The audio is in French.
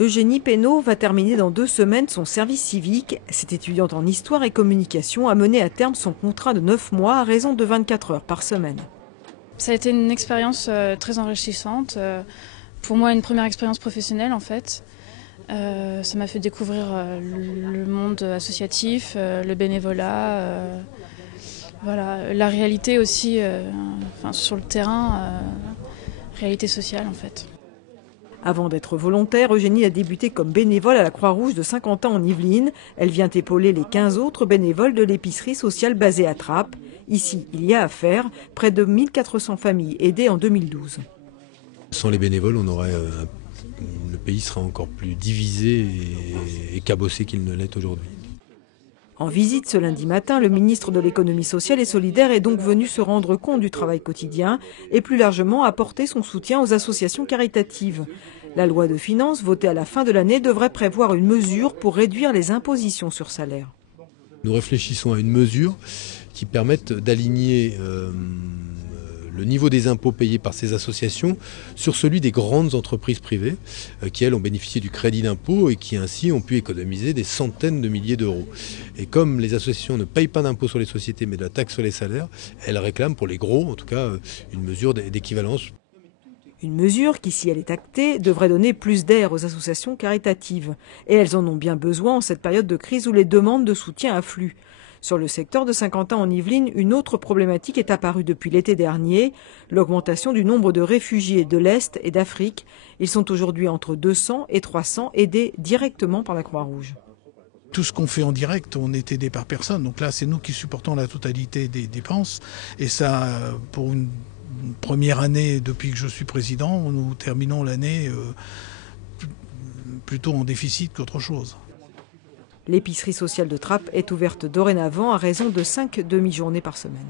Eugénie Pénaud va terminer dans 2 semaines son service civique. Cette étudiante en histoire et communication a mené à terme son contrat de 9 mois à raison de 24 heures par semaine. Ça a été une expérience très enrichissante. Pour moi, une première expérience professionnelle en fait. Ça m'a fait découvrir le monde associatif, le bénévolat, voilà, la réalité aussi, sur le terrain, réalité sociale en fait. Avant d'être volontaire, Eugénie a débuté comme bénévole à la Croix-Rouge de Saint-Quentin en Yvelines. Elle vient épauler les 15 autres bénévoles de l'épicerie sociale basée à Trappes. Ici, il y a à faire, près de 1400 familles aidées en 2012. Sans les bénévoles, le pays sera encore plus divisé et cabossé qu'il ne l'est aujourd'hui. En visite ce lundi matin, le ministre de l'économie sociale et solidaire est donc venu se rendre compte du travail quotidien et plus largement apporter son soutien aux associations caritatives. La loi de finances votée à la fin de l'année devrait prévoir une mesure pour réduire les impositions sur salaire. Nous réfléchissons à une mesure qui permette d'aligner le niveau des impôts payés par ces associations sur celui des grandes entreprises privées qui, elles, ont bénéficié du crédit d'impôt et qui, ainsi, ont pu économiser des centaines de milliers d'euros. Et comme les associations ne payent pas d'impôt sur les sociétés mais de la taxe sur les salaires, elles réclament, pour les gros en tout cas, une mesure d'équivalence. Une mesure qui, si elle est actée, devrait donner plus d'air aux associations caritatives. Et elles en ont bien besoin en cette période de crise où les demandes de soutien affluent. Sur le secteur de Saint-Quentin en Yvelines, une autre problématique est apparue depuis l'été dernier, l'augmentation du nombre de réfugiés de l'Est et d'Afrique. Ils sont aujourd'hui entre 200 et 300 aidés directement par la Croix-Rouge. Tout ce qu'on fait en direct, on est aidé par personne. Donc là, c'est nous qui supportons la totalité des dépenses. Et ça, pour une première année depuis que je suis président, nous terminons l'année plutôt en déficit qu'autre chose. L'épicerie sociale de Trappes est ouverte dorénavant à raison de 5 demi-journées par semaine.